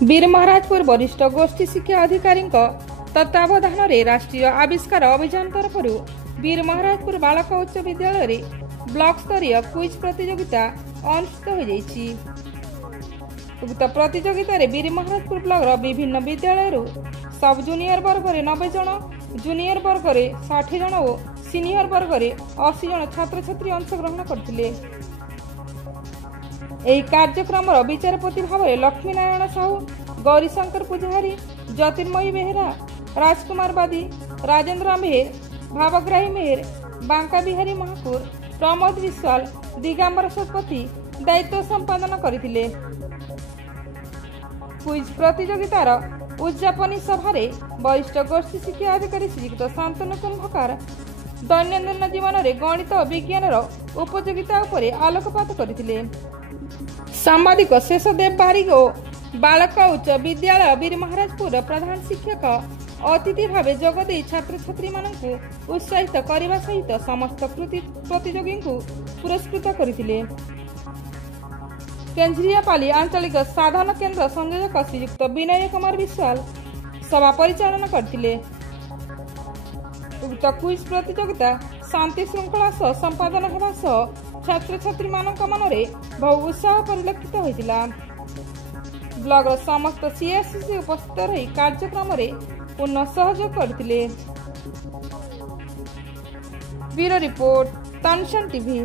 वीरमहाराजपुर वरिष्ठ गोष्ठी शिक्षा अधिकारी तत्वावधान में राष्ट्रीय आविष्कार अभियान तरफ वीरमहाराजपुर बालक उच्च विद्यालय ब्लॉक स्तरीय क्विज प्रतियोगिता अनुष्ठित हो। उक्त प्रतियोगिता वीरमहाराजपुर ब्लॉक विभिन्न विद्यालय सब जूनियर वर्ग में 90 जन, जूनियर वर्ग में 60 जन और सीनियर वर्ग में 80 जन छात्र छात्री अंशग्रहण करथिले। ଏହି କାର୍ଯ୍ୟକ୍ରମର ବିଚାରପତି ଭାବରେ ଲକ୍ଷ୍ମୀ ନାରାୟଣ ସାହୁ, ଗୌରୀଶଙ୍କର ପୂଜାହାରୀ, ଜ୍ୟୋତିର୍ମୟୀ ବେହେରା, ରାଜକୁମାର ବାଦୀ, ରାଜେନ୍ଦ୍ର ମେହେର, ଭାବଗ୍ରାହୀ ମେହେର, ବାଙ୍କା ବିହାରୀ ମହାକୁର, ପ୍ରମୋଦ ବିଶ୍ୱାଳ, ଦିଗାମ୍ବର ଶତପଥୀ ଦାୟିତ୍ୱ ସମ୍ପାଦନ କରିଥିଲେ। କ୍ୱିଜ ପ୍ରତିଯୋଗିତାର ଉଦ୍ଯାପନୀ ସଭାରେ ବରିଷ୍ଠ ଗୋଷ୍ଠୀ ଶିକ୍ଷା ଅଧିକାରୀ ଶ୍ରୀଯୁକ୍ତ ଶାନ୍ତନୁ କୁମ୍ଭକାର ଦୈନନ୍ଦିନ ଜୀବନରେ ଗଣିତ ଓ ବିଜ୍ଞାନର ଉପଯୋଗିତା ଉପରେ ଆଲୋକପାତ କରିଥିଲେ। ସାମ୍ବାଦିକ ଶେଷଦେବ ବାରିକ ଓ ବାଳକ ଉଚ୍ଚ ବିଦ୍ୟାଳୟ वीरमहाराजपुर प्रधान शिक्षक अतिथि भावे जोगदे छात्रछात्री मानकु उत्साहित करने सहित समस्त प्रतियोगी पुरस्कृत करथिले। केंझरियापाली आंचलिक साधन केन्द्र संयोजक श्रीयुक्त विनय कुमार विश्वाल सभा परिचालन करथिले। उक्त क्विज प्रतियोगिता शांति श्रृंखला सह संपादन होगा सह छात्र छात्री मानक मनरे बहु उत्साह परिलक्षित होइतिला। ब्लॉगर समस्त सीएससी उपस्थित रही कार्यक्रम रे पूर्ण सहयोग करथिले। ब्यूरो रिपोर्ट, तनसन टीवी।